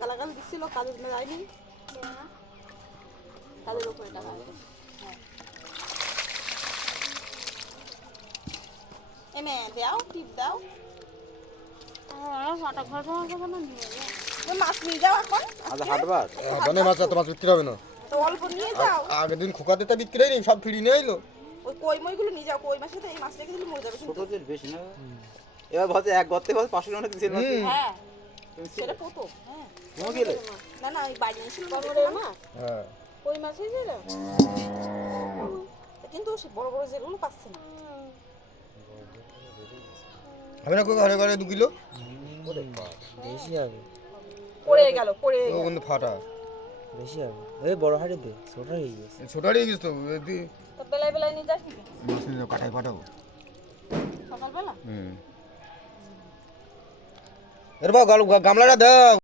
গালাগাল দিছিল কাজের জন্য যায়নি কাজের উপরে টাকা এমে দাও টিপ দাও মাছ নিয়ে যাও এখন আজ হাটবার বনে মাছ তো মাছ বিক্রি হবে না তো অল্প নিয়ে যাও আগের দিন খোকা দিতে বিক্রি হয়নি সব ফিরিয়ে নিয়ে আইলো ওই কই মইগুলো নিয়ে যাও কই মাছের এই মাছ রেখে দিলে মরে যাবে ছোট যে বেশি না এবার ভাবছে এক গর্তে ভাবছে 500 টাকা দিছিল না হ্যাঁ সেটা কত হ্যাঁ তুমি গেলে না না ওই বাড়ি ছিল বড় মাছ হ্যাঁ কই মাছই ছিল কিন্তু সে বড় বড় যেগুলো পাচ্ছে না হবে না কই ঘরে ঘরে 2 কিলো বেশি হবে পড়ে গেল পড়ে ও কিন্তু ফাটা বেশি হবে এই বড় হাড়ি দে ছোট হয়ে গেছে ছোট হারিয়ে গেছে তো তো বেলায় বেলায় নিয়ে যাস নাকি মাছ নিয়ে কাটাই ফাটাবো সকালবেলা এর বা গামলাটা দাও